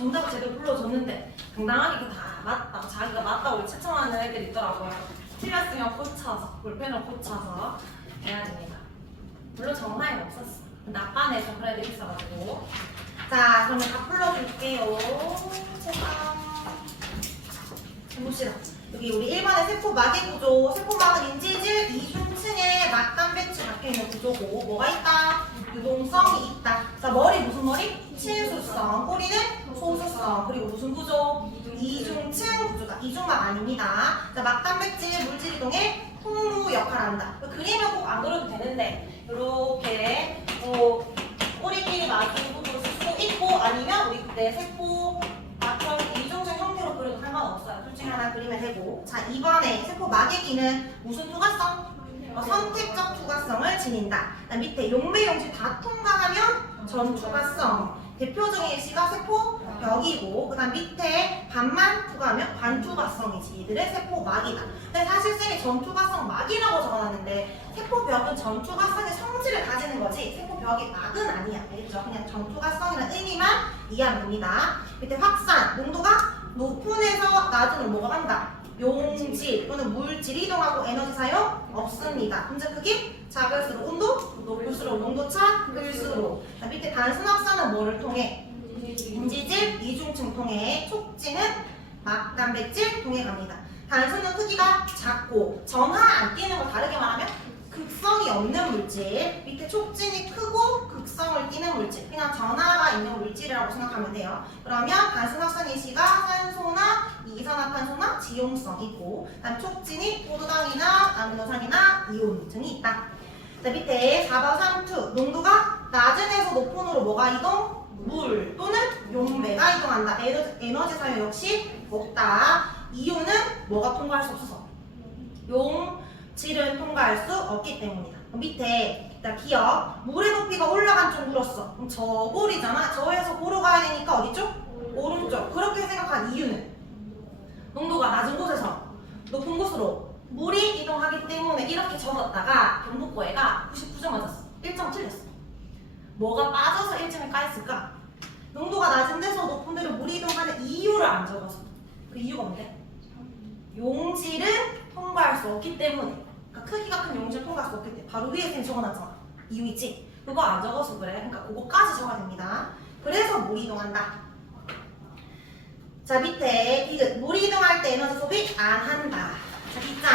정답 제대로 불러줬는데 당당하게 다 맞다고 자기가 맞다고 채점하는 애들이 있더라고요. 틀렸으면 고쳐서 볼펜을 고쳐서 해야 됩니다. 물론 정상이 없었어. 근데 아빠는 좀 그런 애들이 있어가지고. 자, 그러면 다 불러줄게요. 제가 봅시다. 여기 우리 1번의 세포막의 구조. 세포막은 인지질 이중층에 막단백질 박혀있는 구조고 뭐가 있다? 유동성이 있다. 자, 머리 무슨 머리? 친수성. 꼬리는 소수성. 그리고 무슨 구조? 이중층 구조다. 이중막 아닙니다. 자, 막단백질 물질 이동의 통로 역할을 한다. 그림은 꼭 안 그려도 되는데 이렇게 꼬리끼리 마주 부분을 쓸 수도 있고 아니면 우리 그때 세포 이중층 형태로 그려도 상관없어요. 둘 중에 하나 그리면 되고. 자, 이번에 세포 막의기는 무슨 투과성? 선택적 투과성을 지닌다. 밑에 용매 용질 다 통과하면 전투과성. 대표적인 예시가 세포벽이고, 그 다음 밑에 반만 투과하면 반투과성이지. 이들의 세포막이다. 근데 사실 쌤이 전투과성 막이라고 적어놨는데 세포벽은 전투과성의 성질을 가지는 거지 세포벽이 막은 아니야. 알겠죠? 그냥 전투과성이라는 의미만 이해하면 됩니다. 밑에 확산, 농도가 높은에서 낮은 뭐가 간다? 용질 또는 물질이 이동하고 에너지 사용 없습니다. 분자 크기 작을수록 온도 높을수록 농도차 클수록. 밑에 단순 확산은 뭐를 통해? 인지질 이중층 통해. 촉진은 막단백질 통해 갑니다. 단순은 크기가 작고 전하 안 띄는 거 다르게 말하면 극성이 없는 물질. 밑에 촉진이 크고 극성을 띠는 물질. 그냥 전하가 있는 물질이라고 생각하면 돼요. 그러면 단순 확산 예시가 산소나 이산화탄소나 지용성이고, 그다음 촉진이 포도당이나 아미노산이나 이온 등이 있다. 자, 밑에 4번 상투 농도가 낮은에서 높은으로 뭐가 이동? 물 또는 용매가 이동한다. 에너지 사용 역시 없다. 이온은 뭐가 통과할 수 없어서 용질은 통과할 수 없기 때문이다. 밑에 일단 기억 물의 높이가 올라간 쪽 물었어. 그럼 저골이잖아. 저에서 고로 가야 되니까 어디쪽? 오른쪽. 그렇게 생각한 이유는 농도가 낮은 곳에서 높은 곳으로 물이 이동하기 때문에 이렇게 적었다가 경북고애가 99점 맞았어. 1점 틀렸어. 뭐가 빠져서 1점이 까였을까? 농도가 낮은 데서 높은 데로 물이 이동하는 이유를 안 적어서. 그 이유가 뭔데? 용질은 통과할 수 없기 때문에. 그러니까 크기가 큰 용질은 통과할 수 없기 때문에. 바로 위에 쌤 적어놨잖아. 이유 있지? 그거 안 적어서 그래. 그러니까 그거까지 적어야 됩니다. 그래서 물이 이동한다. 자, 밑에 디귿 물이 이동할 때 에너지 소비 안 한다. 자, 뒷장.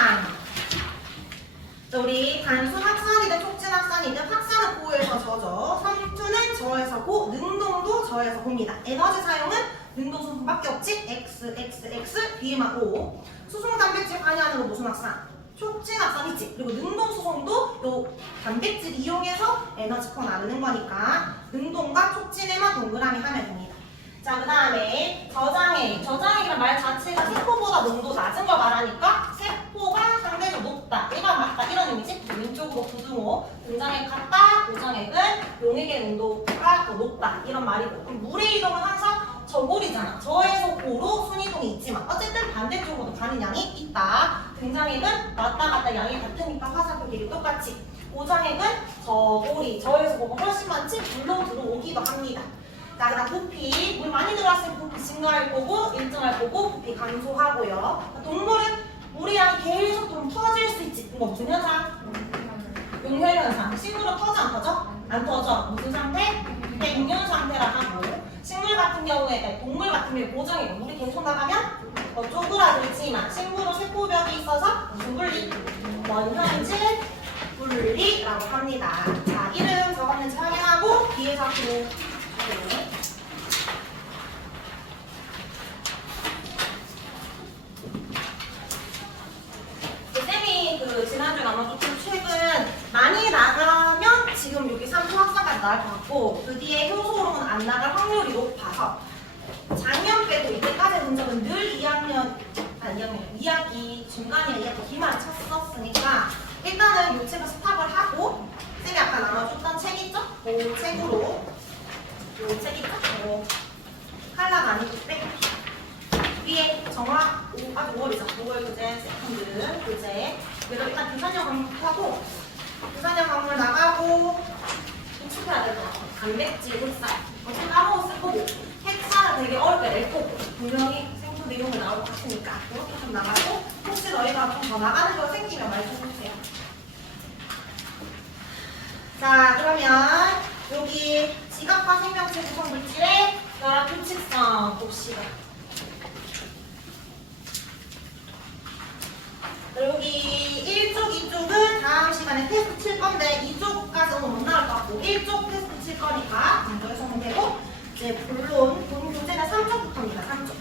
자, 우리 단순 확산이든 촉진 확산이든 확산은 고에서 저죠. 선투는 저에서 고, 능동도 저에서 고입니다. 에너지 사용은 능동 수송밖에 없지. X, X, X, 뒤에만 O. 수송 단백질 관여하는 거 무슨 확산? 촉진 확산 있지. 그리고 능동 수송도 요 단백질 이용해서 에너지퍼 나르는 거니까 능동과 촉진에만 동그라미 하면 됩니다. 자, 그 다음에 저장액이란 말 자체가 세포보다 농도 낮은 걸 말하니까 세포가 상대적으로 높다, 얘가 낮다 이런 의미지. 왼쪽으로 부등호 등장액 같다, 고정액은 용액의 농도가 더 높다 이런 말이고. 그럼 물의 이동은 항상 저골이잖아. 저에서 고로 순이동이 있지만 어쨌든 반대쪽으로 가는 양이 있다. 등장액은 왔다 갔다 양이 같으니까 화살표 길이 똑같이. 고정액은 저골이 저에서 고가 훨씬 많지 물로 들어오기도 합니다. 자, 그다음 부피 물 많이 들어왔으면 부피 증가할 거고 일정할 거고 부피 감소하고요. 동물은 물의 양이 계속 좀 터질 수 있지. 이거 무슨 현상? 용혈 현상. 식물은 터져 안 터져? 안 터져. 무슨 상태? 백년 상태라 하고. 식물 같은 경우에 동물 같은 경우에 고정이고 물이 계속 나가면 더 쪼그라들지만 식물은 세포벽이 있어서 무슨 분리? 원형질 분리라고 합니다. 자, 이름 적었는지 확인하고 뒤에 적고 쌤이 지난주에 아마 조금 최근 많이 나가면 지금 여기 3초 확산까지 나갈 것 같고 그 뒤에 효소 호르몬 안 나갈 확률이 높아서 작년 빼고 이때까지 본 적은 늘 2학기 중간에 2학기 기말 쳤었으니까 일단은 요 책을 스탑을 하고 쌤이 아까 나눠줬던 책 있죠? 그 책으로 요 책 있죠? 칼라가 아니고 때 위에 정화 아주 5월이죠. 5월 교재 세컨드 교재 그래서 일단 부산역 강물하고 부산역 강물 나가고 익숙해야 될 것 같아요. 단백질 흑살 어차피 까먹었을 거고 핵살은 되게 어렵게 분명히 생수 내용을 나올 것 같으니까 이렇게 좀 나가고 혹시 너희가 좀 더 나가는 거 생기면 말 좀 해주세요. 자, 그러면 여기 지각과 생명체 구성 물질의 결합 규칙성 봅시다. 여기 1쪽, 2쪽은 다음 시간에 테스트 칠 건데 2쪽까지는 못 나올 것 같고 1쪽 테스트 칠 거니까 여기서는 되고 이제 본론, 본 교재는 3쪽부터입니다. 3쪽.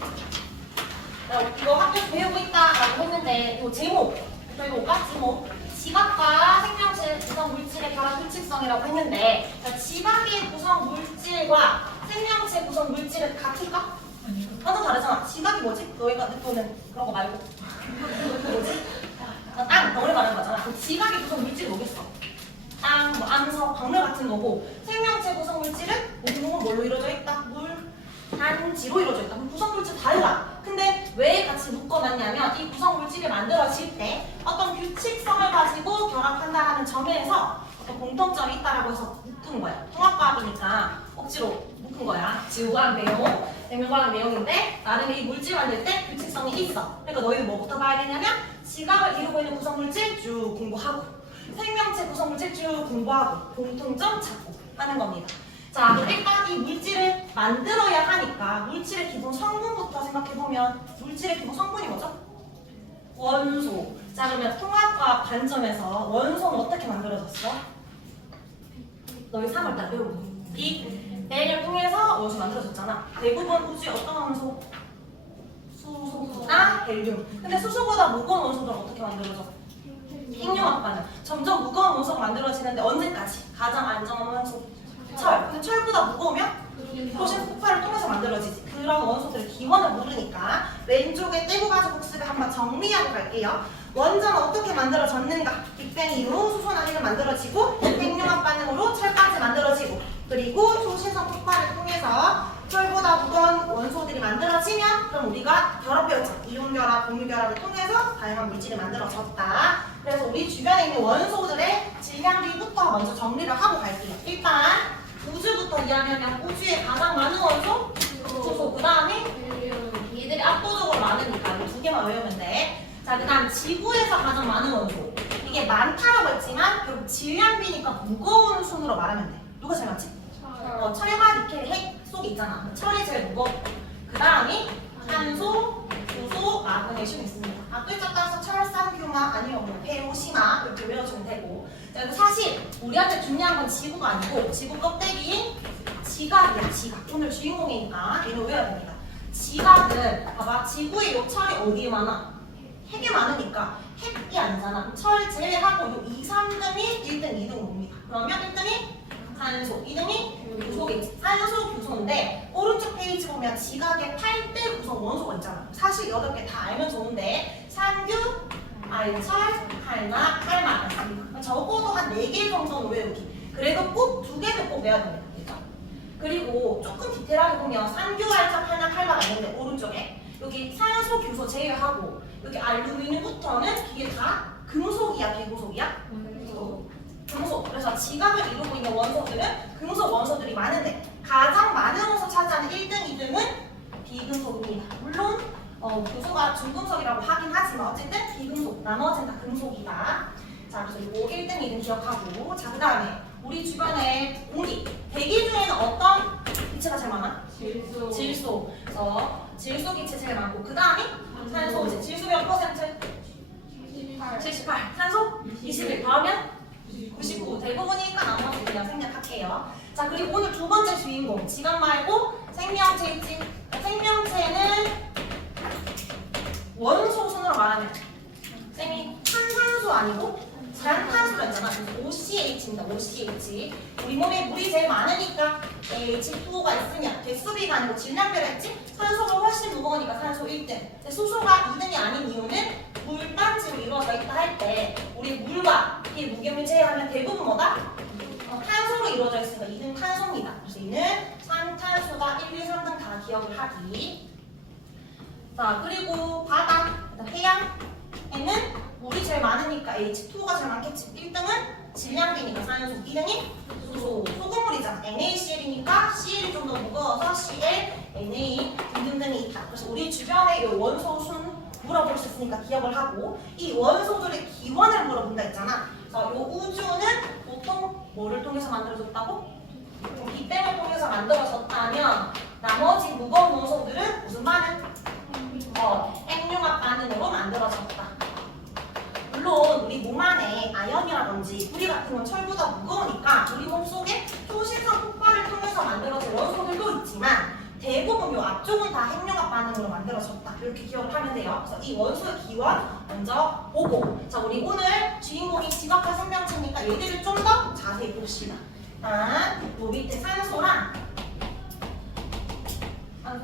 이거 학교에서 배우고 있다라고 했는데 이 제목부터 읽어볼까? 제목. 지각과 생명체 구성 물질의 결합 규칙성이라고 했는데 지각의 구성 물질과 생명체 구성 물질은 같을까? 완전 다르잖아. 지각이 뭐지? 너희가 듣고는 그런 거 말고 뭐지? 땅, 덩어리 말하는 거잖아. 그 지각의 구성 물질이 뭐겠어? 땅, 뭐 암석, 광물 같은 거고 생명체 구성 물질은 모든 뭘로 이루어져 있다? 물, 단지로 이루어져 있다. 그럼 구성 물질 달라. 근데 왜 같이 묶어놨냐면 이 구성 물질이 만들어질 때 어떤 규칙성을 가지고 결합한다는 점에서 어떤 공통점이 있다라고 해서 묶은 거야. 통합과학이니까 억지로 묶은 거야. 지구과학 내용, 생명과학 내용인데 나름의 이 물질 만들 때 규칙성이 있어. 그러니까 너희는 뭐부터 봐야 되냐면 지각을 이루고 있는 구성 물질 쭉 공부하고 생명체 구성 물질 쭉 공부하고 공통점 찾고 하는 겁니다. 자, 일단 이 물질을 만들어야 하니까 물질의 기본 성분부터 생각해보면 물질의 기본 성분이 뭐죠? 원소. 자, 그러면 통합과학 관점에서 원소는 어떻게 만들어졌어? 너희 3월달 배운 거. 빅 뱅을 통해서 원소 만들어졌잖아. 대부분 우주에 어떤 원소? 수소나 헬륨. 근데 수소보다 무거운 원소들은 어떻게 만들어져? 핵융합 반응. 점점 무거운 원소가 만들어지는데 언제까지? 가장 안정한 원소? 철. 근데 철보다 무거우면 도심 폭발을 통해서 만들어지지. 그런 원소들의 기원을 모르니까 왼쪽에 떼고 가서 복습을 한번 정리하고 갈게요. 원자는 어떻게 만들어졌는가? 빅뱅 이후 수소나 헬륨 만들어지고 핵융합 반응으로 철까지 만들어지고 그리고 초신성 폭발을 통해서 철보다 무거운 원소들이 만들어지면 그럼 우리가 결합 배웠죠. 이온결합, 공유결합을 통해서 다양한 물질이 만들어졌다. 그래서 우리 주변에 있는 원소들의 질량비부터 먼저 정리를 하고 갈게요. 일단 우주부터 이야기하면 우주에 가장 많은 원소? 수소. 그 다음에 얘들이 압도적으로 많으니까 이 두 개만 외우면 돼. 자, 그 다음 지구에서 가장 많은 원소. 이게 많다라고 했지만 결국 질량비니까 무거운 순으로 말하면 돼. 누가 제일 많지? 철과 니켈 핵 속에 있잖아. 철이 제일 무겁고 그 다음이 산소, 수소, 마그네슘 있습니다. 글자 따라서 철산, 규마 아니면 뭐 페로시마 이렇게 외워주면 되고. 자, 사실 우리한테 중요한 건 지구가 아니고 지구 껍데기인 지각이야. 지각. 오늘 주인공이니까 얘는 외워야 됩니다. 지각은 봐봐. 지구의 요 철이 어디에 많아? 핵에 많으니까 핵이 아니잖아. 철 제외하고 요 2, 3등이 1등, 2등 옵니다. 그러면 1등이 산소, 2등이 규소겠지. 산소, 규소인데 오른쪽 페이지 보면 지각의 8대 구성 원소가 있잖아. 사실 8개 다 알면 좋은데 산규, 알철, 칼막, 칼막 적어도 한 4개 정도는 외우기. 그래도 꼭 2개는 꼭 외워야 됩니다. 그죠? 그리고 조금 디테일하게 보면 산규, 알철, 칼막, 칼막 있는데 오른쪽에 여기 산소, 규소 제외하고 여기 알루미늄부터는 이게 다 금속이야, 비금속이야? 금속. 그래서 지각을 이루고 있는 원소들은 금속 원소들이 많은데 가장 많은 원소 차지하는 1등, 2등은 비금속입니다. 물론 규소가 중금속이라고 하긴 하지만 어쨌든 비금속, 나머지는 다 금속이다. 자, 그래서 이거 1등, 2등 기억하고. 자, 그 다음에 우리 주변에 공기, 대기 중에는 어떤 기체가 제일 많아? 질소. 질소. 그래서 질소 기체 제일 많고 그 다음이 산소. 이제 질소 몇 퍼센트? 78. 산소? 21. 더하면? 99. 대부분이니까 나머지 그냥 생략할게요. 자, 그리고 오늘 두 번째 주인공 지각 말고 생명체 있지? 생명체는 원소 순으로 말하면 쌤이 탄산수 아니고 잔탄수가 있잖아. OCH입니다. OCH. 우리 몸에 물이 제일 많으니까 H2O가 있으면 대수비가 아니고 질량비를 했지? 산소가 훨씬 무거우니까 산소 1등. 수소가 2등이 아닌 이유는 물단지로 이루어져 있다 할 때 우리 물과 이 무게물 제외하면 대부분 뭐다? 탄소로 이루어져 있으니까 2등 탄소입니다. 그래서 이는 산탄수가 1, 2, 3등 다 기억을 하기. 자, 그리고 바다, 해양에는 물이 제일 많으니까 H2O가 제일 많겠지. 1등은 질량비니까 산소, 2등이 수소, 소금물이잖아. NaCl이니까 Cl이 좀 더 무거워서 Cl, Na 등등등이 있다. 그래서 우리 주변에 이 원소 순 물어볼 수 있으니까 기억을 하고 이 원소들의 기원을 물어본다 했잖아. 그래서 이 우주는 보통 뭐를 통해서 만들어졌다고? 빅뱅을 통해서 만들어졌다면 나머지 무거운 원소들은 무슨 반응? 핵융합 반응으로 만들어졌다. 물론 우리 몸 안에 아연이라든지 구리 같은 건 철보다 무거우니까 우리 몸속에 초실성 폭발을 통해서 만들어진 원소들도 있지만 대부분 요 앞쪽은 다 핵융합 반응으로 만들어졌다. 이렇게 기억을 하면 돼요. 그래서 이 원소의 기원 먼저 보고 자 우리 오늘 주인공이 지각과 생명체니까 얘들을 좀 더 자세히 봅시다. 일단 요 밑에 산소가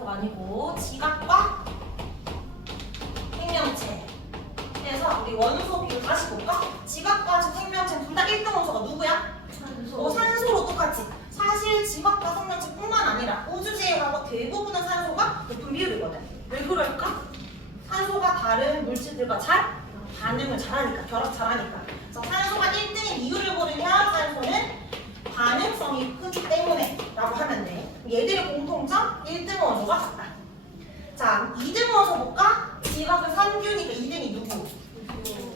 아니고 지각과 생명체 그래서 우리 원소 비율 다시 볼까? 지각과 생명체는 둘 다 1등 원소가 누구야? 산소로 똑같지. 사실 지각과 생명체뿐만 아니라 우주지에 가고 대부분은 산소가 높은 비율이거든. 왜 그럴까? 산소가 다른 물질들과 잘 반응을 잘하니까, 결합 잘하니까. 그래서 산소가 1등인 이유를 고르면 산소는 반응성이 크기 때문에 라고 하면 돼. 얘들의 공통점 1등 원소가 같다. 자, 2등 원소 볼까? 지각은 산규니까 2등이 누구?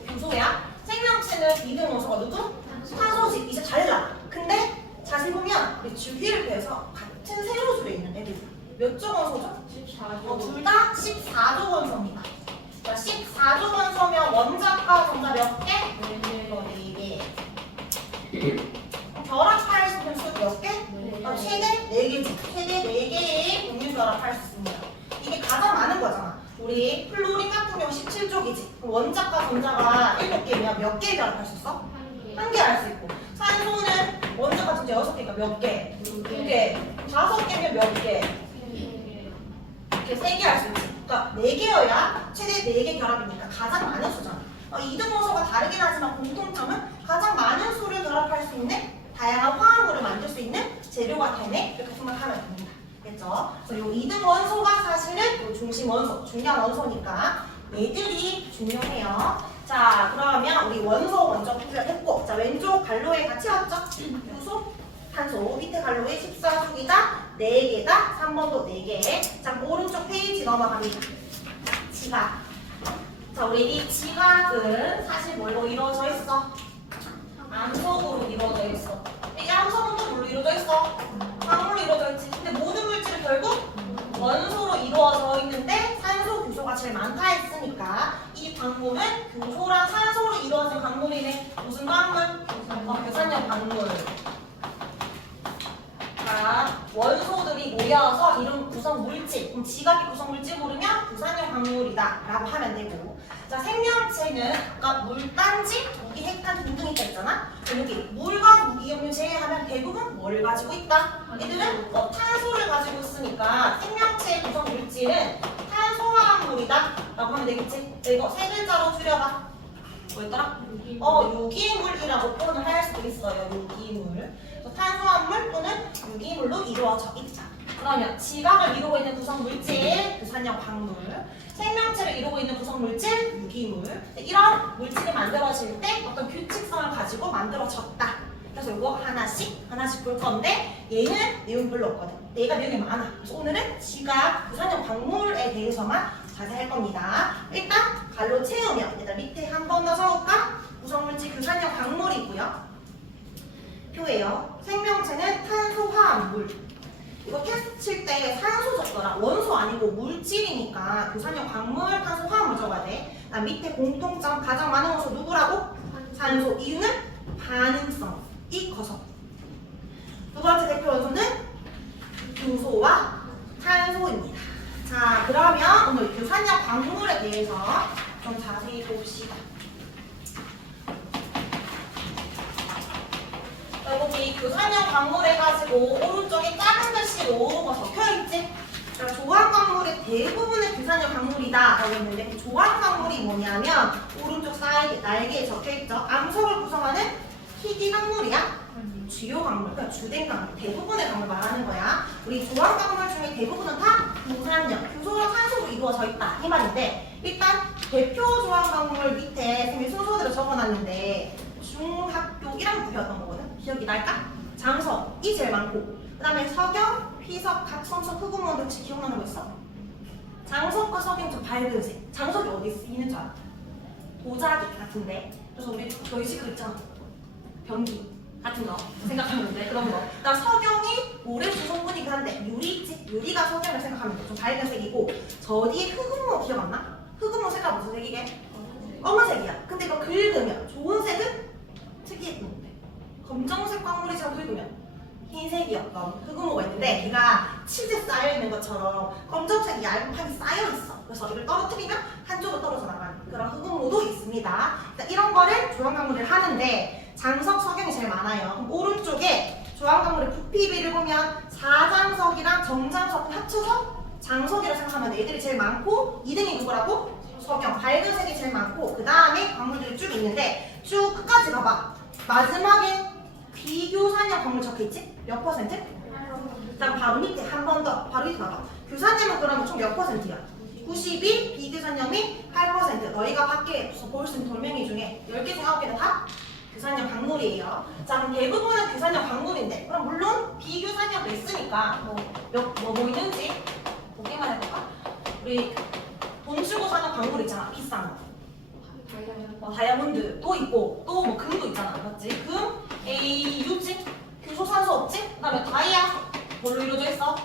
규소야. 생명체는 2등 원소가 누구? 산소지. 이제 달라. 근데 자세히 보면 우리 주기를 빼서 같은 세로줄에 있는 애들 몇 조 원소죠? 14조. 둘 다 14조 원소입니다. 자, 14조 원소면 원자과 전자 몇 개? 4개. 결합할 수 있는 수 몇 개? 최대 4개지. 최대 4개의 공유 결합할 수 있습니다. 이게 가장 많은 거잖아. 우리 플로린 같은 경우 17족이지. 원자과 전자가 7개면 몇 개 결합할 수 있어? 1개 할 수 있고. 산소는 원자과 전자 6개니까 몇 개? 2개. 5개면 몇 개? 이렇게 3개 할 수 있지. 그러니까 4개여야 최대 4개 결합이니까 가장 많은 수잖아. 2등 원소가 다르긴 하지만 공통점은 가장 많은 수를 결합할 수 있는 다양한 화합물을 만들 수 있는 재료가 되네. 이렇게 생각하면 됩니다. 됐죠? 그래서 이 2등 원소가 사실은 중심 원소, 중요한 원소니까 얘들이 중요해요. 자, 그러면 우리 원소 먼저 구별했고, 자 왼쪽 갈로에 같이 왔죠? 유소, 탄소, 밑에 갈로에 14쪽이다, 4개다, 3번도 4개. 자, 오른쪽 페이지 넘어갑니다. 지각. 자, 우리 이 지각은 사실 뭘로 이루어져 있어? 암석으로 이루어져 있어. 이 암석은 또 뭘로 이루어져 있어? 광물로 이루어져 있지. 근데 모든 물질은 결국 원소로 이루어져 있는데 산소, 규소가 제일 많다 했으니까 이 광물은 규소랑 산소로 이루어진 광물이네. 무슨 광물? 교산형 광물. 자, 원소들이 모여서 이룬 구성 물질. 그럼 지각이 구성 물질 모르면 교산형 광물이다 라고 하면 되고. 자, 생명체는 아까 물단지, 무기, 핵탄 등등 있다 했잖아. 여기 물과 무기염류 제외하면 대부분 뭘 가지고 있다? 얘들은 탄소를 가지고 있으니까 생명체의 구성 물질은 탄소화합물이다 라고 하면 되겠지? 이거 세 글자로 줄여봐. 뭐였더라? 유기물이라고 표현을 할 수도 있어요. 유기물. 탄소화합물 또는 유기물로 이루어져 있다. 그러면 지각을 이루고 있는 구성 물질, 교산형 광물, 생명체를 이루고 있는 구성 물질, 유기물. 이런 물질이 만들어질 때 어떤 규칙성을 가지고 만들어졌다. 그래서 이거 하나씩 볼 건데 얘는 내용이 별로 없거든. 얘가 내용이 많아. 그래서 오늘은 지각, 교산형 광물에 대해서만 자세히 할 겁니다. 일단 갈로 채우면 일단 밑에 한 번 더 적을까? 구성물질 교산형 광물이고요. 표예요. 생명체는 탄소화합물. 이거 테스트 칠 때 산소 적더라. 원소 아니고 물질이니까 교산형 광물, 탄소화합물 적어야 돼. 밑에 공통점 가장 많은 원소 누구라고? 산소. 이유는 반응성이 커서. 두 번째 대표 원소는 규소와 탄소입니다. 자, 그러면 오늘 교산형 광물에 대해서 좀 자세히 봅시다. 여기 교산형 광물 해가지고 오른쪽에 작은 글씨로 적혀있지? 그러니까 조합 광물의 대부분은 교산형 광물이다 라고 했는데 그 조합 광물이 뭐냐면 오른쪽 사이드 날개에 적혀있죠? 암석을 구성하는 희귀 광물이야? 주요 광물, 그러니까 주된 광물, 대부분의 광물 말하는 거야. 우리 조합 광물 중에 대부분은 다 교산형, 규소랑 탄소로 이루어져 있다 이 말인데 일단 대표 조합 광물 밑에 선생님이 순서대로 적어놨는데 중학교 1학년 배웠던 거거든? 기억이 날까? 장석이 제일 많고 그 다음에 석영, 피석, 각성석, 흑운원 등치 기억나는 거 있어? 장석과 석유는 좀 밝은색. 장석이 어디 있는 줄 알아? 도자기 같은데. 그래서 우리 저희 집도 있잖아. 변기 같은 거 생각하면 돼. 그런 거. 그다음 석영이 모래수 성분이긴 한데 유리 있지? 유리가 석영을 생각하면 돼. 좀 밝은 색이고 저 뒤에 흑은모 기억 안 나? 흑은모 색깔 무슨 색이게? 검은색이야. 근데 이거 긁으면 좋은 색은 특이해 보는데 검정색 광물이처럼 긁으면 흰색이었던 흑은모가 있는데 걔가 치즈에 쌓여있는 것처럼 검정색 얇은 판이 쌓여있어. 그래서 이걸 떨어뜨리면 한쪽으로 떨어져 나가는 그런 흑은모도 있습니다. 이런 거를 조형광물을 하는데 장석, 석영이 제일 많아요. 그럼 오른쪽에 조형광물의 부피비를 보면 사장석이랑 정장석 합쳐서 장석이라고 생각하면 돼. 얘들이 제일 많고 2등이 누구라고? 석영. 밝은 색이 제일 많고 그 다음에 광물들이 쭉 있는데 쭉 끝까지 가봐. 마지막에 비교산염 광물 적혀있지? 몇 퍼센트? 그다음 바로 밑에 한 번 더. 바로 밑에 봐봐. 교산염은 그러면 총 몇 퍼센트야? 92, 비교산염이 8%. 너희가 밖에 볼 수 있는 돌멩이 중에 10개 중에 9개는 다 교산염 광물이에요. 자, 그럼 대부분은 교산염 광물인데 그럼 물론 비교산염도 있으니까 뭐 있는지 보기만 해볼까? 우리 돈 주고 사는 광물 있잖아. 비싼 거. 다이아몬드도 있고 또 뭐 금도 있잖아. 맞지? 금, A, U지? 규소산소 없지? 그다음에 다이아 뭘로 이루어져 있어?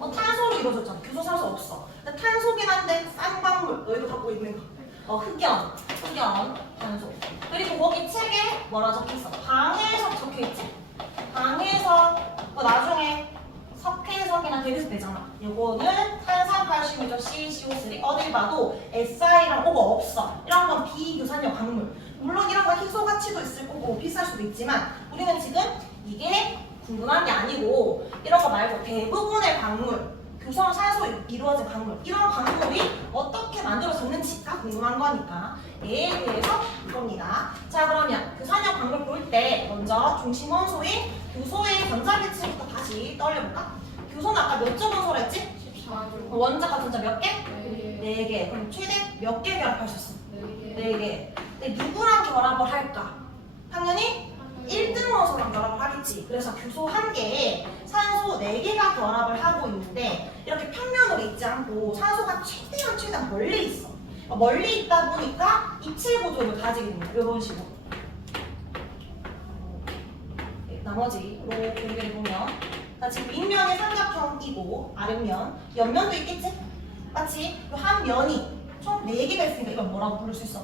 탄소로 이루어졌잖아. 규소산소 없어. 근데 탄소긴 한데 싼 광물 너희도 갖고 있는 거. 흑연, 탄소. 그리고 거기 책에 뭐라 적혀있어? 방해석 적혀있지? 방해석 나중에 석회석이나 대리석 되잖아. 요거는 탄산 80이죠. CCO3 어딜 봐도 SI랑 O가 없어. 이런 건 비교산염 광물. 물론 이런 건 희소 가치도 있을 거고 비쌀 수도 있지만 우리는 지금 이게 궁금한 게 아니고 이런 거 말고 대부분의 광물 교성 산소 이루어진 광물 이런 광물이 어떻게 만들어졌는지가 궁금한 거니까 얘에 대해서 이겁니다. 자, 그러면 교산염 광물 볼 때 먼저 중심 원소인 교소의 전자배치부터 다시 떠올려볼까? 교소는 아까 몇 점 원소라 했지? 14조. 원자가 전자 몇 개? 4개. 4개. 그럼 최대 몇 개 결합할 수 있어? 4개. 4개. 근데 누구랑 결합을 할까? 당연히 1등 원소랑 결합을 하겠지. 그래서 교소 1개에 산소 4개가 결합을 하고 있는데 이렇게 평면으로 있지 않고 산소가 최대한 멀리 있어. 멀리 있다 보니까 입체 구조를 가지게 됩니다. 이런 식으로. 나머지로 공개를 보면 지금 윗면이 삼각형이고 아랫면, 옆면도 있겠지? 마치 한 면이 총 4개가 있으니까 이걸 뭐라고 부를 수 있어?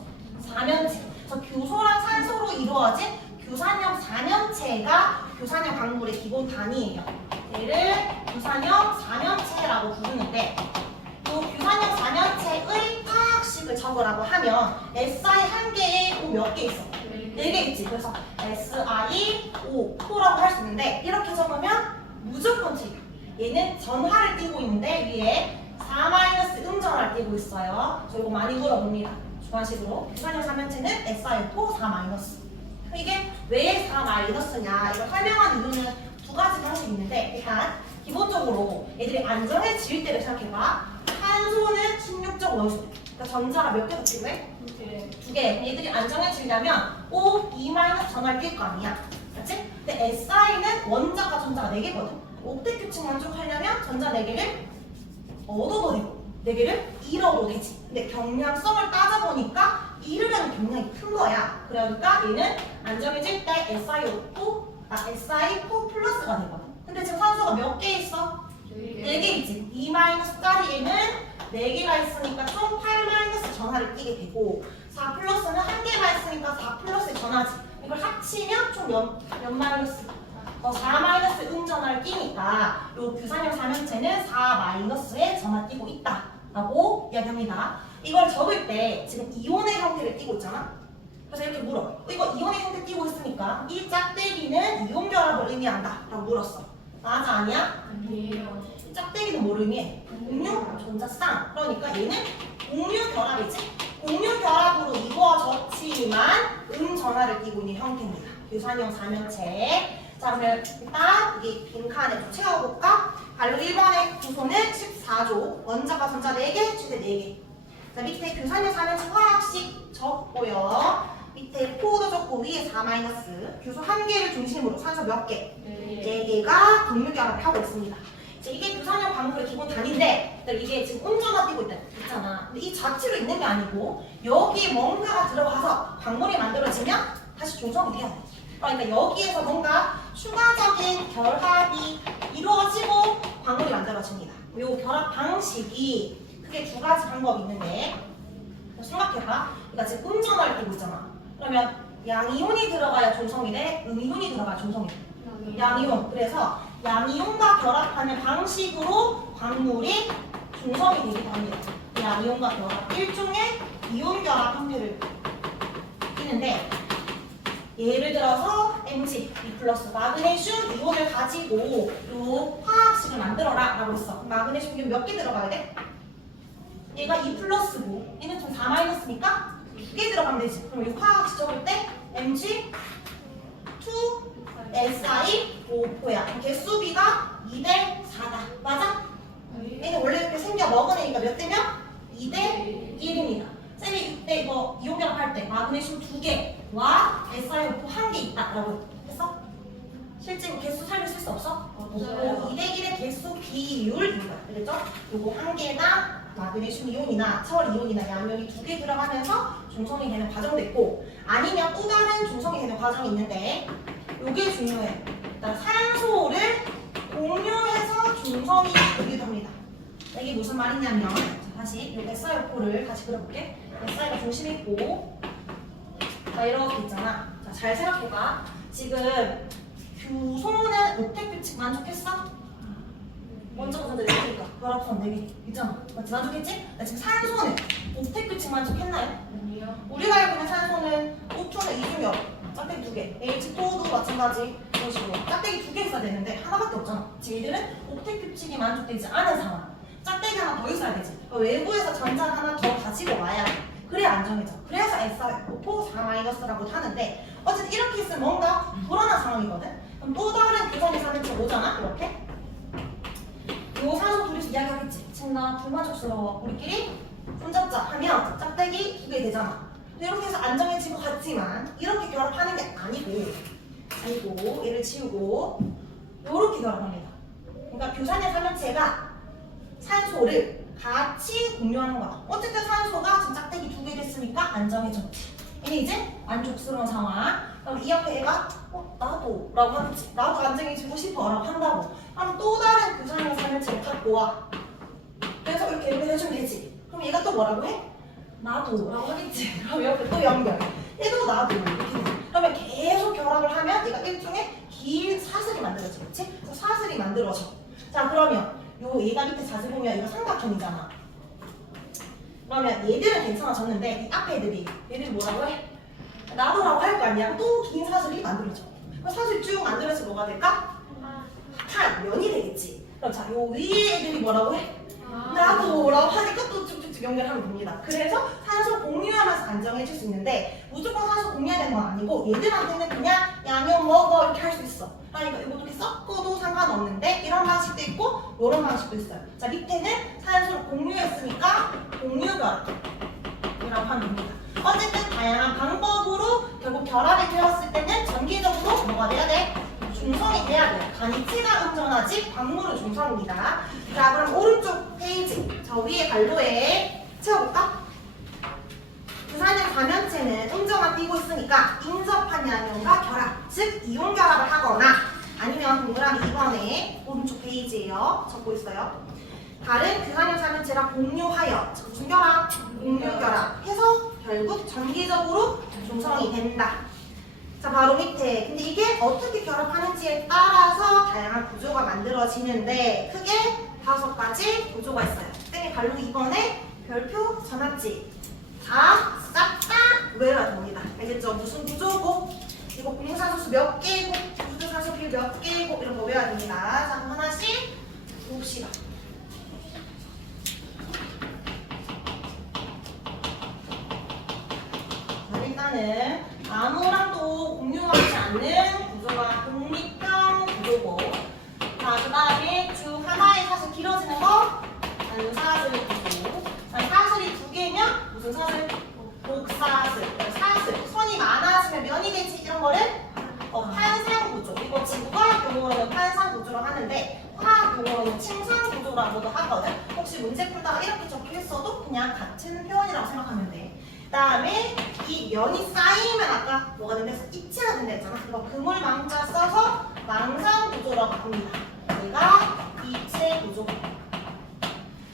4면체. 그래서 교소랑 산소로 이루어진 교산염 4면체가 교산염 광물의 기본 단위예요. 얘를 교산염 4면체라고 부르는데 이 교산염 4면체의 화학식을 적으라고 하면 SI 1개에 O 몇 개 있어? 4개 있지. 그래서 SiO4라고 할 수 있는데 이렇게 적으면 무조건 틀려. 얘는 전하를 띠고 있는데 위에 4- 음전하를 띠고 있어요. 저 이거 많이 물어봅니다. 주관식으로 교산염 4면체는 SiO4 4-. 이게 왜 4-냐 이걸 설명하는 이유는 두 가지 방식이 있는데 일단 기본적으로 애들이 안정해질 때를 생각해봐. 탄소는 16적 원소. 그러니까 전자가 몇 개가 필요해? 2개. 얘들이 안정해지려면 O, E- 전화를 낄 거 아니야. 그렇지? 근데 SI는 원자가 전자가 4개거든. 옥텟 규칙 만족하려면 전자 4개를 얻어도 되고 4개를 잃어도 되지. 근데 경량성을 따져보니까 잃으려는 경량이 큰 거야. 그러니까 얘는 안정해질 때 SiO4 플러스가 되거든. 근데 지금 산소가 몇 개 있어? 4개 있지. E-짜리에는 4개가 있으니까 총 8- 전하를 띠게 되고 4 플러스는 1개가 있으니까 4 플러스의 전하지. 이걸 합치면 총 몇 마이너스? 4- 음전하를 끼니까 요 교산염 4면체는 4-의 전하 띠고 있다 라고 이야기합니다. 이걸 적을 때 지금 이온의 형태를 띠고 있잖아. 그래서 이렇게 물어. 이거 이온의 형태 띠고 있으니까 이 짝대기는 이온 결합을 의미한다 라고 물었어. 맞아 아니야? 아니에요. 이 짝대기는 뭘 의미해? 공유 전자쌍. 그러니까 얘는 공유 결합이지. 공유 결합으로 이루어졌지만 전하를 띠고 있는 형태입니다. 교산염 4면체. 자, 그러면 일단 이 빈칸에 좀 채워볼까? 발로 1번의 교소는 14조, 원자가 전자 4개, 최대 4개. 자, 밑에 교산염 4면체 화학식 적고요. 밑에 포도 적고 위에 4-. 교소 1개를 중심으로 산소 몇 개? 4개가 공유 결합을 하고 있습니다. 이게 부산형 광물의 기본 단위인데 이게 지금 운전화 띄고 있잖아. 근데 이 자체로 있는 게 아니고 여기에 뭔가가 들어가서 광물이 만들어지면 다시 중성이 돼야 돼. 그러니까 여기에서 뭔가 추가적인 결합이 이루어지고 광물이 만들어집니다. 이 결합 방식이 크게 두 가지 방법이 있는데 생각해봐. 그러니까 지금 음전화를 띄고 있잖아. 그러면 양이온이 들어가야 중성이 돼? 음이온이 들어가야 중성이 돼? 양이온. 그래서 양이온과 결합하는 방식으로 광물이 중성이 되기도 합니다. 양이온과 결합. 일종의 이온 결합 형태를 띠는데 예를 들어서 Mg, B+ 마그네슘 이온을 가지고 요 화학식을 만들어라 라고 했어. 마그네슘 이온 몇 개 들어가야 돼? 얘가 2+고 얘는 좀 4-니까 2개 들어가면 되지. 그럼 이 화학식 적을 때 Mg 2SiO4야. 개수비가 2대 4다. 맞아? 얘는 원래 이렇게 생겨 먹은 애니까 몇 대면? 2대 1입니다. 쌤이 이때 이거 이온 결합할 때 마그네슘 2개와 SiO4 1개 있다라고 했어? 실제 개수 살려 쓸 수 없어? 2대 1의 개수 비율인 거야. 그랬죠? 요거 1개나 마그네슘 이온이나 철 이온이나 양면이 2개 들어가면서 중성이 되는 과정도 있고 아니면 또 다른 중성이 되는 과정이 있는데 요게 중요해. 일단 산소를 공유해서 중성이 되기도 합니다. 이게 무슨 말이냐면 다시 요 SiO4를 다시 그려볼게. Si가 중심에 있고 자 이렇게 있잖아. 자, 잘 생각해봐. 지금 규소는 옥택 규칙 만족했어? 먼저 내리니까 결합선 4개 있잖아. 맞지? 만족했지? 나 지금 산소는 옥택 규칙 만족했나요? 아니요. 우리가 알고 있는 산소는 O2는 이중엽 짝대기 2개, H2도 마찬가지 이런 식으로 짝대기 2개 있어야 되는데 하나밖에 없잖아. 지금 얘들은 옥택 규칙이 만족되지 않은 상황. 짝대기 하나 더 있어야 되지. 외부에서 전자를 하나 더 가지고 와야 돼. 그래야 안정해져. 그래서 SiO4 4-라고 하는데 어쨌든 이렇게 있으면 뭔가 불안한 상황이거든. 그럼 또 다른 규성이 사는지 오잖아. 이렇게. 요 산소 둘이서 이야기하겠지. 지금 나 불만족스러워. 우리끼리 손잡자 하면 짝대기 2개 되잖아. 근데 이렇게 해서 안정해진 것 같지만 이렇게 결합하는 게 아니고 얘를 지우고 이렇게 결합합니다. 그러니까 규산의 삼연체가 산소를 같이 공유하는 거야. 어쨌든 산소가 지금 짝대기 2개 됐으니까 안정해졌지. 얘는 이제 만족스러운 상황. 그럼 이 옆에 애가 나도 라고 하겠지. 나도 안정해지고 싶어 라고 한다고. 그럼 또 다른 규산의 삼연체를 갖고 와. 그래서 이렇게 해주면 되지. 그럼 얘가 또 뭐라고 해? 나도 라고 하겠지. 그럼 옆에 또 연결. 얘도 나도 이렇게 돼. 그러면 계속 결합을 하면 얘가 일종의 긴 사슬이 만들어지겠지? 그래서 사슬이 만들어져. 자 그러면 요 얘가 밑에 자세히 보면 얘가 삼각형이잖아. 그러면 얘들은 괜찮아졌는데 이 앞에 얘들이 뭐라고 해? 나도라고 할 거 아니야. 또 긴 사슬이 만들어져. 그럼 사슬이 쭉 만들어서 뭐가 될까? 면이 되겠지. 그럼 자 요 위에 애들이 뭐라고 해? 나도라고 하니까 또 쭉쭉쭉 연결하면 됩니다. 그래서 산소 공유하면서 안정해줄 수 있는데 무조건 산소 공유해야 되는 건 아니고 얘들한테는 그냥 양념 먹어 이렇게 할 수 있어. 그러니까 이것도 이렇게 섞어도 상관없는데 이런 방식도 있고 이런 방식도 있어요. 자 밑에는 산소를 공유했으니까 공유결합이라고 하는 겁니다. 어쨌든 다양한 방법으로 결국 결합이 되었을 때는 전기적으로 뭐가 돼야 돼? 중성이 돼야 돼요. 간이치가 음전하지 광물은 중성입니다. 자 그럼 오른쪽 페이지 저 위에 갈로에 채워볼까? 규산형 가면체는 음전화 띄고 있으니까 인접한 양면과 결합, 즉 이온 결합을 하거나 아니면 동그라미 2번에 오른쪽 페이지에요. 적고 있어요. 다른 규산형 가면체랑 공유하여 무슨 결합? 공유 결합해서 결국 전기적으로 중성이 된다. 자 바로 밑에 근데 이게 어떻게 결합하는지에 따라서 다양한 구조가 만들어지는데 크게 5가지 구조가 있어요. 땡의 갈로 2번에 별표 전압지 다 싹 다 외워야 됩니다. 알겠죠? 무슨 구조고 이거 공유산소수 몇 개고 부수산소 비율 몇 개고 이런 거 외워야 됩니다. 자 그럼 하나씩 봅시다. 일단은 아무랑도 공유하지 않는 구조가 독립형 구조고 자 그 다음에 쭉 하나의 사슬 길어지는 거 단사슬 구조 사슬이 2개면 무슨 사슬? 복사슬 사슬 선이 많아지면 면이 되지 이런 거를 판상 구조 이거 지구가 경우는 판상 구조라고 하는데 화학 용어는 칭상 구조라고도 하거든. 혹시 문제 풀다가 이렇게 적혀 있어도 그냥 같은 표현이라고 생각하면 돼. 그다음에 이 면이 쌓이면 아까 뭐가 된댔어? 입체가 된다 했잖아. 이거 그물 망자 써서 망상 구조라고 합니다. 얘가 입체 구조.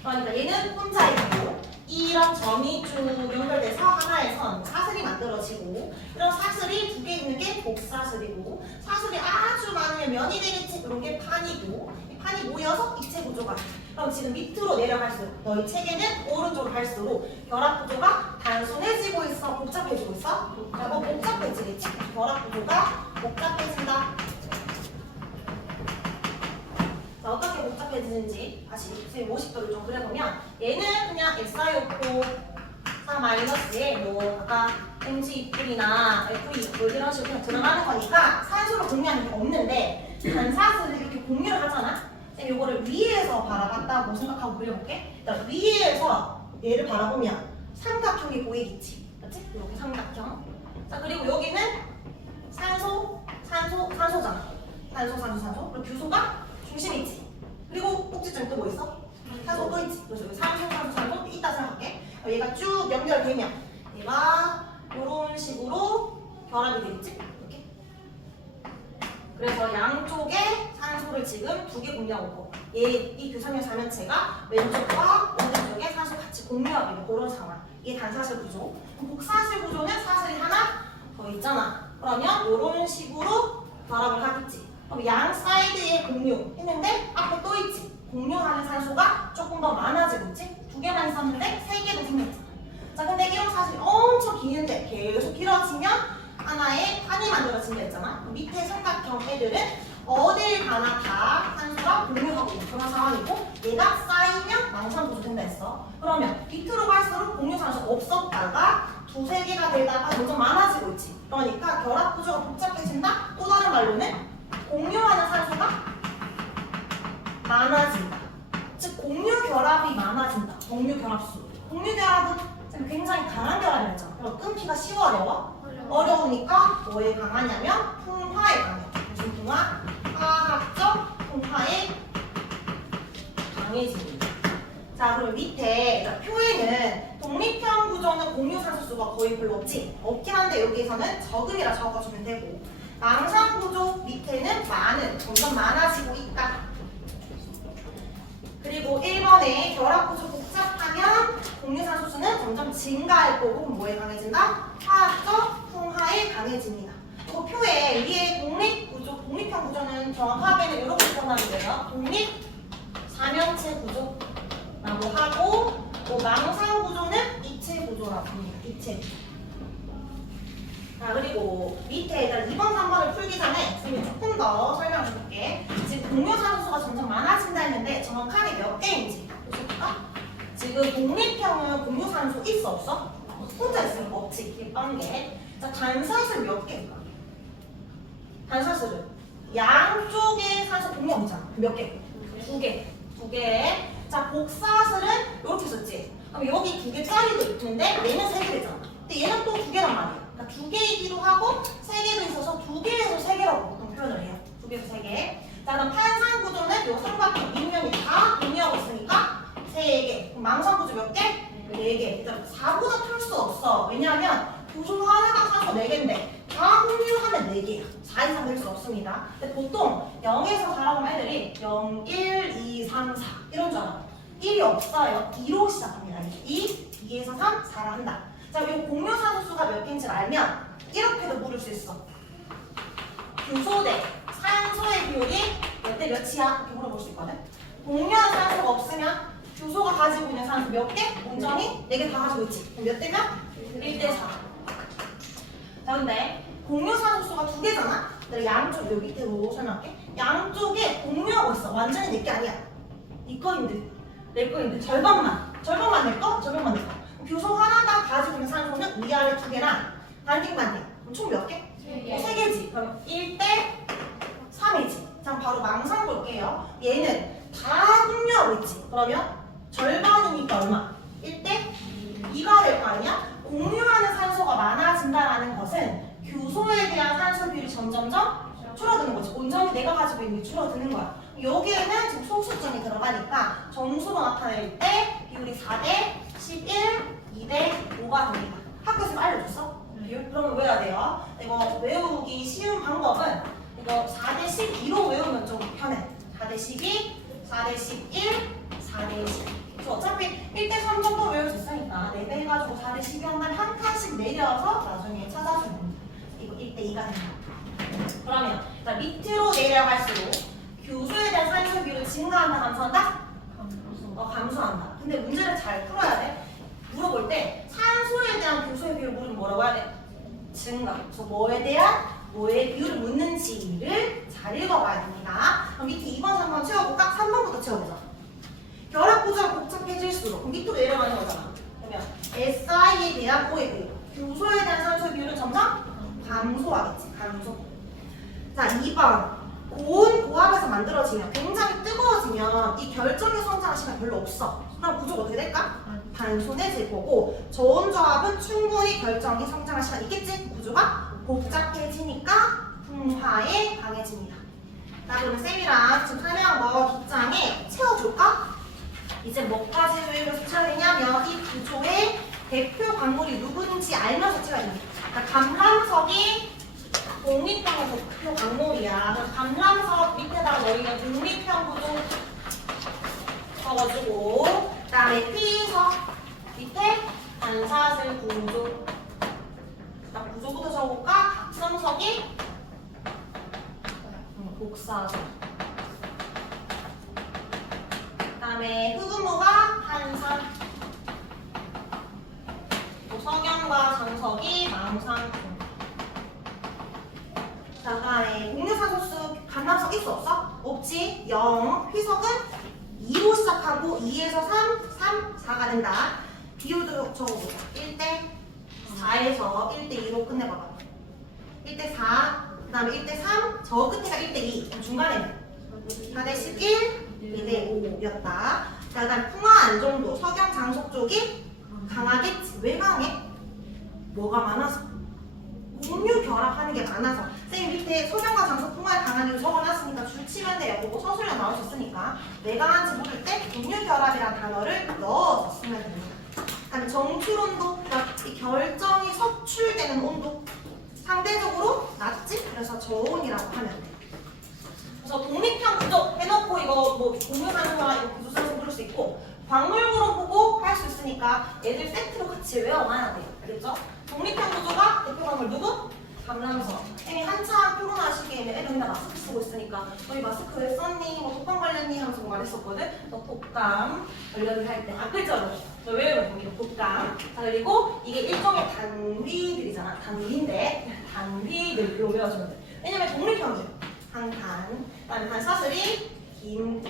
그러니까 얘는 혼자 있고 이런 점이 쭉 연결돼서 하나의 선, 사슬이 만들어지고 이런 사슬이 두 개 있는 게 복사슬이고 사슬이 아주 많으면 면이 되겠지. 이런 게 판이고 이 판이 모여서 입체 구조가 돼. 그럼 지금 밑으로 내려갈수록 너희 체계는 오른쪽으로 갈수록 결합 구조가 단순해지고 있어? 복잡해지고 있어? 복잡해지겠지? 결합 구조가 복잡해진다. 자, 어떻게 복잡해지는지 다시 선생님 50도를 좀 그려보면 얘는 그냥 SiO4 4-에 뭐 아까 MgE풀이나 FeE풀 이런 식으로 그냥 들어가는 거니까 산소를 공유하는 게 없는데 단사슬을 이렇게 공유를 하잖아. 선생님 이거를 위에서 바라봤다고 생각하고 그려볼게. 일단 위에서 얘를 바라보면 삼각형이 보이겠지. 맞지? 이렇게 삼각형. 자, 그리고 여기는 산소잖아. 산소. 그리고 규소가 중심이 있지. 그리고 꼭지점이 또 뭐 있어? 산소 또 있지. 그래서 여기 산소 있다 생각할게. 얘가 쭉 연결되면 얘가 이런 식으로 결합이 되겠지? 이렇게. 그래서 양쪽에 산소를 지금 두 개 공유하고 있고 이 규선형 삼연체가 왼쪽과 오른쪽에 산소 같이 공유하고 있는 그런 상황. 이게 단사슬 구조. 복사슬 구조는 사슬이 하나 더 있잖아. 그러면 이런 식으로 결합을 하겠지. 그럼 양 사이드에 공유했는데 앞에 또 있지. 공유하는 산소가 조금 더 많아지고 있지. 두 개만 있었는데 세 개도 생겼잖아. 자, 근데 이런 사슬이 엄청 기는데 계속 길어지면 하나의 판이 만들어진다 했잖아. 밑에 삼각형 애들은 어딜 가나 다 산소랑 공유하고 있는 그런 상황이고 얘가 쌓이면 망상 구조 된다 했어. 그러면 밑으로 갈수록 공유 산소가 없었다가 두세 개가 되다가 점점 많아지고 있지. 그러니까 결합 구조가 복잡해진다. 또 다른 말로는 공유하는 산소가 많아진다. 즉 공유 결합이 많아진다. 공유 결합수. 공유 결합은 굉장히 강한 결합이었잖아. 그럼 끊기가 쉬워 어려워? 어려우니까 뭐에 강하냐면 풍화에 강해. 무슨 풍화? 화학적 풍화에 강해집니다. 자, 그럼 밑에 표에는 독립형 구조는 공유 산소수가 거의 별로 없지? 없긴 한데 여기에서는 적음이라 적어주면 되고 망상 구조 밑에는 점점 많아지고 있다. 그리고 1번에 결합 구조 복잡하면 공유산소수는 점점 증가할 거고 뭐에 강해진다? 화학적 풍화에 강해집니다. 그리고 표에 위에 독립형 구조는 정확하게는 이렇게 표현하면 돼요. 독립 삼연체 구조라고 하고 또 망상 구조는 입체 구조라고 합니다. 입체. 자, 그리고 밑에 일단 2번, 3번을 풀기 전에 선생님이 조금 더 설명해 줄게. 지금 공유산소수가 점점 많아진다 했는데 정확하게 몇 개인지 보실까? 지금 독립형은 공유산소 있어 없어? 혼자 있으니까 없지. 이게 뻔게. 자, 단사슬 몇 개일까? 단사슬은 양쪽에 산소 공유이잖아. 몇 개? 두 개. 자, 복사슬은 이렇게 있었지. 그럼 여기 두 개짜리도 있는데 얘는 세 개 되잖아. 근데 얘는 또 두 개란 말이야. 그러니까 두 개이기도 하고 세 개도 있어서 두 개에서 세 개라고 보통 표현을 해요. 두 개에서 세 개. 자, 그럼 판상 구조는 요 삼각형 밑면이 다 공유하고 있으니까 세 개. 망상 구조 몇 개? 네 개. 일단 4보다 풀 수 없어. 왜냐하면 구조 하나가 산소 4개인데 다 공유하면 4개야. 4 이상 될 수 없습니다. 근데 보통 0에서 4라고 하면 애들이 0, 1, 2, 3, 4 이런 줄 알아. 1이 없어요. 2로 시작합니다. 2, 2에서 3, 4라 한다. 자, 이 공유산소수가 몇 개인지를 알면 이렇게도 물을 수 있어. 규소 대 산소의 비율이 몇 대 몇이야? 이렇게 물어볼 수 있거든. 공유한 산소가 없으면 규소가 가지고 있는 산소 몇 개? 온전히 4개 다 가지고 있지. 그럼 몇 대면? 1대 4. 자, 근데 공유산소수가 2개잖아? 내가 양쪽, 여기 밑으로 설명할게. 양쪽에 공유하고 있어. 완전히 내 게 아니야. 네 거인데, 내 거인데 절반만 내 거? 절반만 내 거. 규소 하나가 가지고 있는 산소는 위아래 2개랑 반딩. 그럼 총 몇 개? 3개지. 그럼 1대 3이지. 자, 바로 망상 볼게요. 얘는 다 공유하고 있지. 그러면 절반이니까 얼마? 1대 2가 될 거 아니야? 공유하는 산소가 많아진다는 것은 규소에 대한 산소 비율이 점점점 줄어드는 거지. 온전히 내가 가지고 있는 게 줄어드는 거야. 여기에는 지금 소수점이 들어가니까 정수로 나타낼 때 비율이 4대 11, 2대 5가 됩니다. 학교에서 알려줬어? 비율? 그러면 외워야 돼요. 이거 외우기 쉬운 방법은 이거 4대 12로 외우면 좀 편해. 4대 12, 4대 11, 4대 10. 그래서 어차피 1대 3 정도 외울 수 있으니까 4배 해가지고 4대 12 한다면 한 칸씩 내려서 나중에 찾아주면 됩니다. 이거 1대 2가 됩니다. 그러면 밑으로 내려갈수록 교수에 대한 산술 비율은 증가한다, 감소한다? 감소한다. 근데 문제를 잘 풀어야 돼. 물어볼 때 산소에 대한 교수의 비율을 물으면 뭐라고 해야 돼? 증가. 그래서 뭐에 대한 뭐의 비율을 묻는지를 잘 읽어봐야 됩니다. 그럼 밑에 2번, 3번 채워볼까? 3번부터 채워보자. 결합 구조가 복잡해질수록 그럼 밑으로 내려가는 거잖아. 그러면 SI에 대한 O의 비율, 교소에 대한 산소의 비율은 점점 감소하겠지. 감소. 자, 2번. 고온 고압에서 만들어지면 굉장히 뜨거워지면 이 결정의 성장할 시간이 별로 없어. 그럼 구조가 어떻게 될까? 단순해질 거고 저온 저압은 충분히 결정이 성장할 시간이 있겠지? 구조가 복잡해지니까 풍화에 강해집니다. 자, 그러면 쌤이랑 지금 설명한 거 뒷장에 채워줄까? 이제 뭐까지 외우면서 채워야 되냐면 이 구조의 대표 광물이 누군지 알면서 채워야 됩니다. 감람석이 독립형의 대표 광물이야. 감람석 밑에다가 너희가 독립형 구조 적어주고 그 다음에 P석 밑에 반사슬 구조. 구조부터 적어볼까? 각성석이 복사석. 그 다음에 흑음무가 한산. 석연과 장석이 망상. 자, 그다음에 공유산소수 감람석 있어 없어? 없지. 0. 휘석은 2로 시작하고 2에서 3, 4가 된다. 비율도 적어보자. 1대 4에서 1대 2로 끝내봐봐. 1대 4, 그 다음에 1대 3, 저 끝에가 1대 2, 중간에는 4대 11, 2대 5였다. 자, 그 다음에 풍화 안정도, 석영 장속 쪽이 강하겠지. 왜 강해? 뭐가 많아서? 공유 결합하는 게 많아서. 선생님 밑에 소변과 장소 풍화에 강한 이유 적어놨으니까 줄 치면 돼요. 그거 서술에 나올 수 있으니까. 왜 강한지 모를 때 공유 결합이라는 단어를 넣어서 쓰면 됩니다. 그다음에 정출 온도, 그러니까 이 결정이 석출되는 온도 상대적으로 낮지? 그래서 저온이라고 하면 돼. 그래서 독립형 구조 해놓고 이거 뭐 공유산소나 이거 구조산소 그럴 수 있고 광물구로 보고 할 수 있으니까 얘들 세트로 같이 외워놔야 돼요. 알겠죠? 독립형 구조가 대표 광물 누구? 감람석. 쌤이 한참 코로나 시기에 애들 맨날 마스크 쓰고 있으니까 너희 마스크 왜 썼니? 뭐 독감 걸렸니? 하면서 말했었거든. 너 독감 관련을 할 때 앞글자로 너 외우면 됩니다. 독감. 자, 그리고 이게 일종의 단위들이잖아. 단위인데 단위들로 외워주면 돼. 왜냐면 독립형이죠. 한단. 그다음에 반사슬이 긴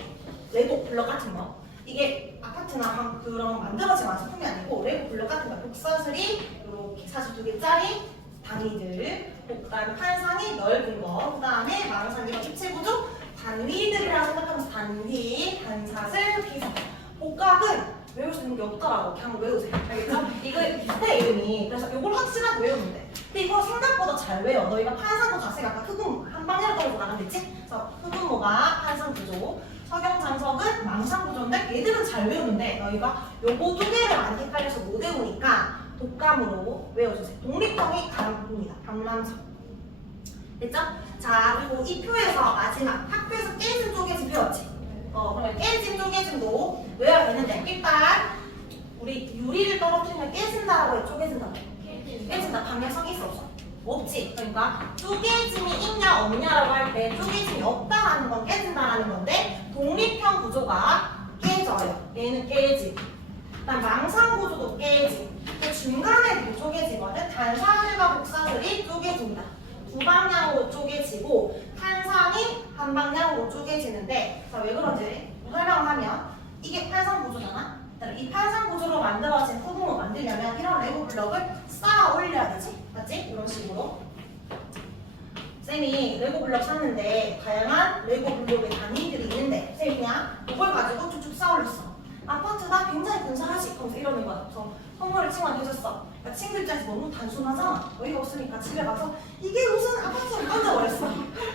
레고 블럭 같은 거. 이게 아파트나 그런 만들어진 완성품이 아니고 레고 블럭 같은 거. 복사슬이 이렇게 42개짜리 단위들. 그다음에 판상이 넓은 거. 그다음에 망상이랑 입체 구조 단위들이라고 생각하면서 단위, 반사슬, 피상. 복각은 외울 수 있는 게 없더라고. 그냥 한번 외우세요. 알겠죠? 이거 비슷해 이름이. 그래서 이걸 확실하게 외우면 돼. 근데 이거 생각보다 잘 외워. 너희가 판상구 자세가 아까 흑음 한 방향 떨어져 나갔겠지? 그래서 흑음모가 판상 구조, 석영장석은 망상 구조인데 얘들은 잘 외우는데 너희가 요거 두 개를 많이 헷갈려서 못 외우니까 독감으로 외워주세요. 독립형이 감입니다. 감람석. 됐죠? 자, 그리고 이 표에서 마지막 학교에서 깨진 쪼개진 배웠지? 그러면 깨진 쪼개진도 외워야 되는데 일단 우리 유리를 떨어뜨리면 깨진다라고 해, 쪼개진다고 해? 깨진다. 방향성이 있어 없어? 없지. 그러니까 쪼개짐이 있냐 없냐라고 할 때 쪼개짐이 없다라는 건 깨진다라는 건데 독립형 구조가 깨져요. 얘는 깨지. 그다음 망상 구조도 깨지. 중간에 쪼개지거든. 단사슬과 복사슬이 쪼개진다. 두 방향으로 쪼개지고 탄상이 한 방향으로 쪼개지는데 자, 왜 그런지 설명을 하면 이게 판상 구조잖아. 이 판상 구조로 만들어진 흑음을 만들려면 이런 레고 블럭을 쌓아 올려야 되지. 맞지? 이런 식으로. 쌤이 레고 블럭 샀는데 다양한 레고 블럭의 단위들이 있는데 쌤이 그냥 이걸 가지고 쭉쭉 쌓아 올렸어. 아파트가 굉장히 근사하지? 하면서 이러는 거야. 그래서 선물을 친구한테 해줬어. 그러니까 친구 입장에서 너무 단순하잖아. 어이가 없으니까 집에 가서 이게 무슨 아파트를 던져버렸어.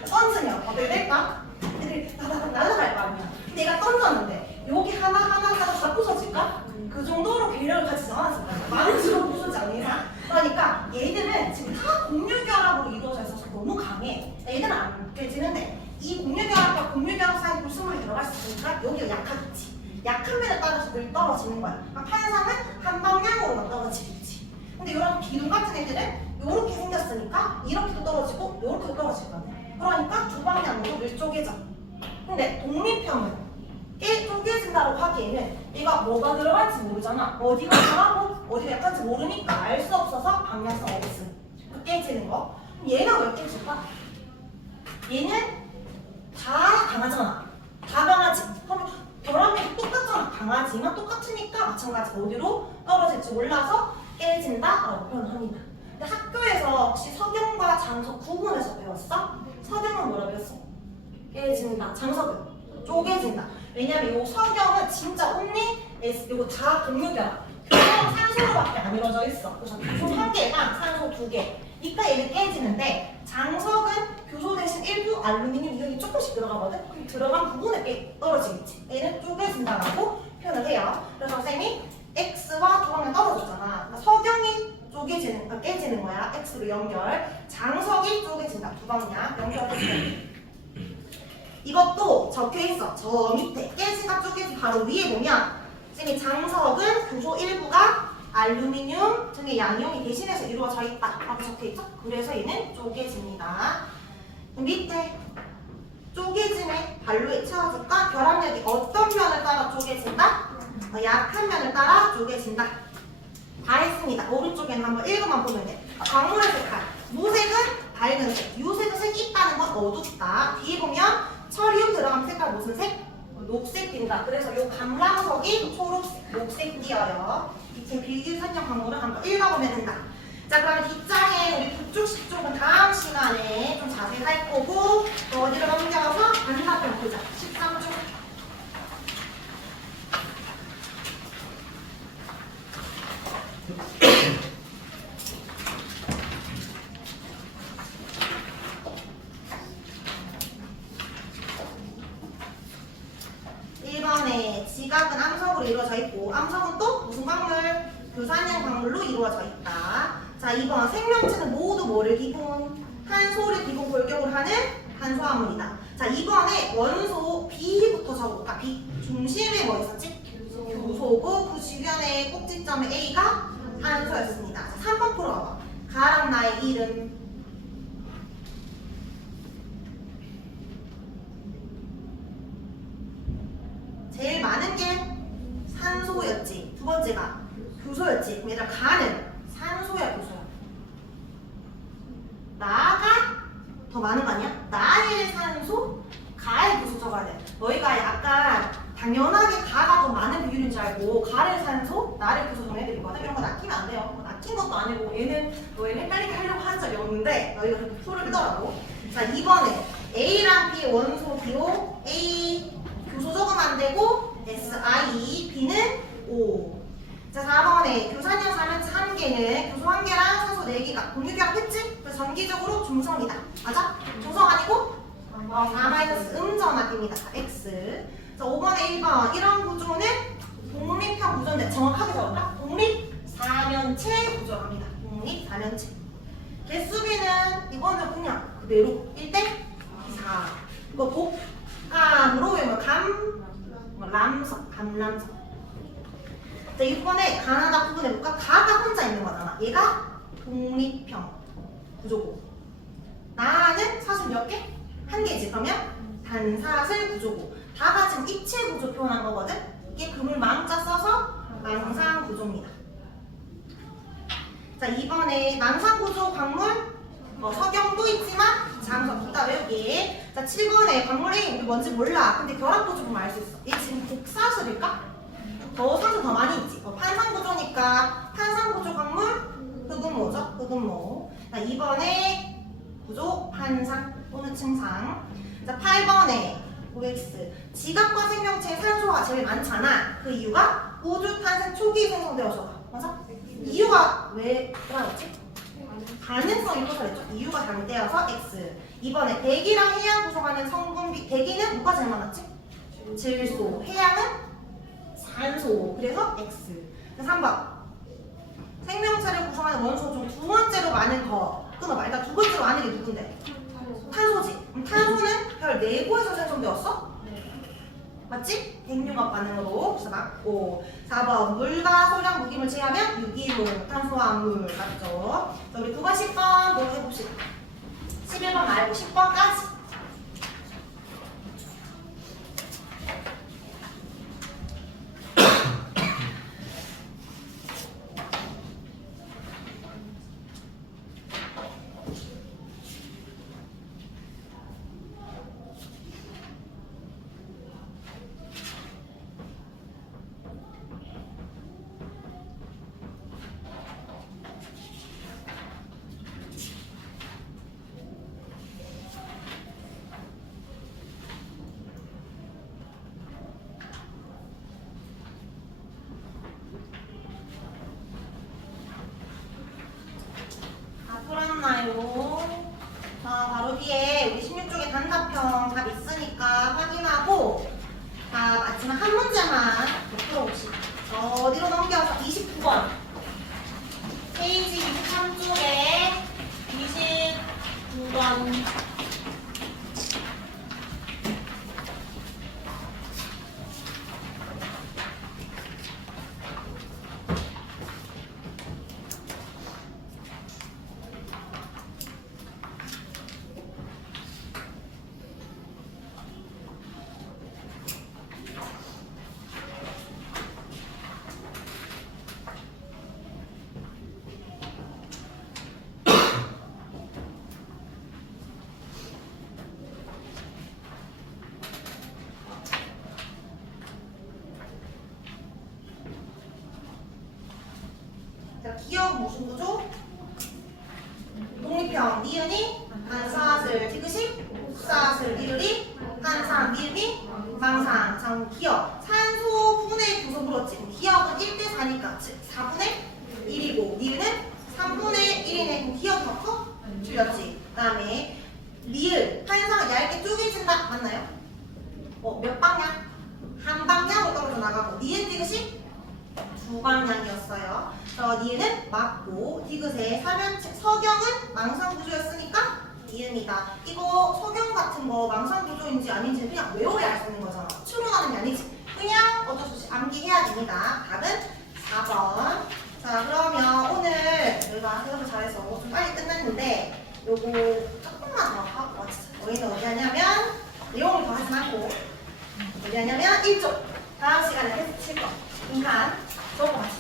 던지면 어떻게 될까? 애들이 다다닥 날아갈 거 아니야. 내가 던졌는데 여기 하나하나가 다 부서질까? 그 정도로 괴력을 가지지 않았을 거야. 많을수록 부서지지 않는 이상. 그러니까 얘들은 지금 다 공유결합으로 이루어져 있어서 너무 강해. 얘들은 안 깨지는데 이 공유결합과 공유결합 사이 불순물이 들어갈 수 있으니까 여기가 약하겠지. 약한 면에 따라서 늘 떨어지는 거야. 그러니까 판상은 한 방향으로만 떨어지겠지. 근데 이런 기둥 같은 애들은 이렇게 생겼으니까 이렇게도 떨어지고 이렇게도 떨어질 거야. 그러니까 두 방향으로 늘 쪼개져. 근데 독립형은 쪼개진다고 하기에는 얘가 뭐가 들어갈지 모르잖아. 어디가 강하고 어디가 약한지 모르니까 알 수 없어서 방향성 없음. 그 깨지는 거. 그럼 얘는 왜 깨질까? 얘는 다 강하잖아. 다 강하지. 그러면 결합력이 똑같잖아. 강하지만 똑같으니까 마찬가지 어디로 떨어질지 몰라서 깨진다라고 표현합니다. 근데 학교에서 혹시 석영과 장석 구분해서 배웠어? 석영은 뭐라 배웠어? 깨진다. 장석은 쪼개진다. 왜냐면 요 석영은 진짜 온리 요거 다 공유결합. 교소는 산소로밖에 안 이루어져 있어. 그래서 교소 한 개랑 산소 두 개. 그러니까 얘는 깨지는데 장석은 교소 대신 일부 알루미늄 이온이 조금씩 들어가거든. 그럼 들어간 부분에 떨어지겠지. 얘는 쪼개진다라고 표현을 해요. 그래서 선생님이 X와 두 방향 떨어졌잖아. 그러니까 석영이 깨지는 거야. X로 연결. 장석이 쪼개진다. 두 방향 연결해주세요. 이것도 적혀있어. 저 밑에 깨지다 쪼개지 바로 위에 보면 선생님 장석은 교소 일부가 알루미늄 등의 양이온이 대신해서 이루어져 있다 라고 적혀있죠? 그래서 얘는 쪼개집니다. 밑에 쪼개짐의 발로에 채워줄까? 결합력이 어떤 면을 따라 쪼개진다? 약한 면을 따라 쪼개진다. 다 했습니다. 오른쪽에는 한번 읽어만 보면 돼. 광물의 색깔. 무색은 밝은색, 유색은 색이 있다는 건 어둡다. 뒤에 보면 철이온 들어가면 색깔 무슨 색? 녹색 띈다. 그래서 요 감람석이 초록색, 녹색 띄어요. 이제 비규산형 광물을 한번 읽어보면 된다. 자, 그럼 뒷장에 우리 북쪽식 쪽은 다음 시간에 좀 자세히 할 거고 어디로 넘겨서 반사편 보자. 13쪽. 지각은 암석으로 이루어져 있고 암석은 또 무슨 광물? 교산형 광물로 이루어져 있다. 자, 2번 생명체는 모두 뭐를 기본? 탄소를 기본 골격으로 하는 탄소화물이다. 자, 2번에 원소 B부터 적어볼까? B 중심에 뭐 있었지? 교소고 그 주변에 꼭지점에 A가 탄소였습니다. 자, 3번 풀어봐. 가랑 나의 이름. 제일 많은 게 산소였지. 두 번째가 교소였지. 그럼 얘들아 가는 산소야 교소야? 나가 더 많은 거 아니야? 나의 산소, 가의 교소 적어야 돼. 너희가 약간 당연하게 가가 더 많은 비율인 줄 알고 가를 산소, 나를 교소 정해야 되거든. 이런 거 낚이면 안 돼요. 낚인 것도 아니고 얘는 너희를 헷갈리게 하려고 한 적이 없는데 너희가 그렇게 풀더라고. 자, 2번에 A랑 B의 원소 기호 A 교소 적으면 안 되고 SI, B는 O. 자, 4번에 교산형 사면체 1개는 교소 1개랑 산소 4개가 공유결합했지? 그래서 전기적으로 중성이다. 맞아? 중성 아니고 4- 음전압입니다. X. 자, 5번에 1번 이런 구조는 독립형 구조인데 정확하게 적을까? 독립사면체 구조랍니다. 독립사면체. 개수비는 이거는 그냥 그대로 1대4. 이거 독감으로 외우면 람석, 감람석. 자, 6번에 가나다 구분해볼까? 가가 혼자 있는 거잖아. 얘가 독립형 구조고 나는 사실 몇 개? 한 개지. 그러면 단사슬 구조고 다가 지금 입체 구조 표현한 거거든? 이게 그물 망자 써서 망상 구조입니다. 자, 2번에 망상 구조 광물 석영도 있지만 장석 이따 외우기. 자, 7번에 광물이 우리 뭔지 몰라. 근데 결합 구조 보면 알 수 있어. 얘 지금 복사슬일까? 더 산소 더 많이 있지. 판상 구조니까 판상 구조 광물 흑은 뭐죠? 흑은 뭐. 자, 2번에 구조 판상 또는 증상. 자, 8번에 OX 지각과 생명체 산소가 제일 많잖아. 그 이유가 우주 탄생 초기 생성되어서가. 맞아? 이유가 왜 그러지? 가능성이 표시했죠. 이유가 잘못되어서 X. 이번에 대기랑 해양 구성하는 성분비, 대기는 뭐가 제일 많았지? 질소, 해양은 산소. 그래서 X. 3번. 생명체를 구성하는 원소 중 두 번째로 많은 거. 끊어봐. 일단 두 번째로 많은 게 누군데? 탄소지. 그럼 탄소는 별 내부에서 생성되었어? 맞지? 백융합 반응으로. 그래서 맞고. 4번. 물과 소량 무기물 제하면 유기물, 탄소화물. 맞죠? 자, 우리 9번, 10번 또 해봅시다. 11번 말고 10번까지. 풀었나요? 자, 바로 뒤에 우리 16쪽에 단답형 답 있으니까 확인하고, 자, 마지막 한 문제만 풀어봅시다. 어디로 넘겨서 29번. 페이지 23쪽에 29번. 자, 기억 무슨 구조? 독립형 니은이 한사슬 디귿이 국사슬 리을이 한상 미음이 망상. 자, 기억 산소 분해 구조 물었지. 기억은 1대 4니까 4분의 1이고 니은은 3분의 1이네. 기억이 더 커? 틀렸지. 그 다음에 리을 한상 얇게 쪼개진다. 맞나요? 몇 방향? 한 방향으로 떨어져 나가고 니은 디귿이 두 방향이었어요. 니은은 맞고 디귿의 사면체 서경은 망상 구조였으니까 니은이다. 이거 서경 같은 거 망상 구조인지 아닌지 그냥 외워야 알 수 있는 거잖아. 추론하는 게 아니지. 그냥 어쩔 수 없이 암기해야 됩니다. 답은 4번. 자, 그러면 오늘 저희가 해석을 잘해서 좀 빨리 끝났는데 요거 조금만 더 하고 왔어. 저희는 어디 하냐면 내용을 더 하지 말고 어디 하냐면 1쪽 다음 시간에 테스트 칠 거. 인간 저거 같이